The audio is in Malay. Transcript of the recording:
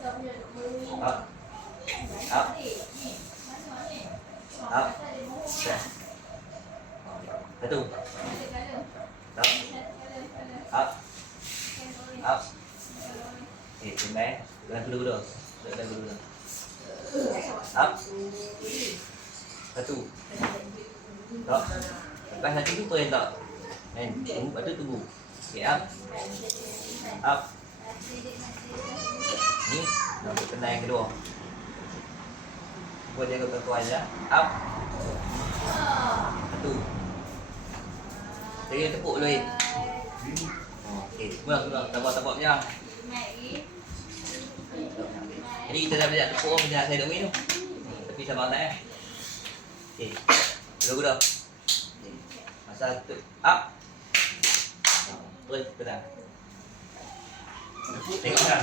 Up. Up. Up. Set. Satu. Up. Up. Up. Sembang. Dengan kedua-dua. Dengan kedua-dua. Up. Satu. Tak. Lepas satu tu yang tak. Lepas tu tunggu. Okay, up. Up. Ni nak kena yang kedua. Cuba jaga tuan-tuan ya. Up. Satu. Saya tepuk dulu. Okey, semua tambah-tambah macam. Jadi kita dah belajar tepuk macam saya duk main tu. Tapi sama tak okey. Dulu. Masa tu up. Terus pedang. Tengok kan.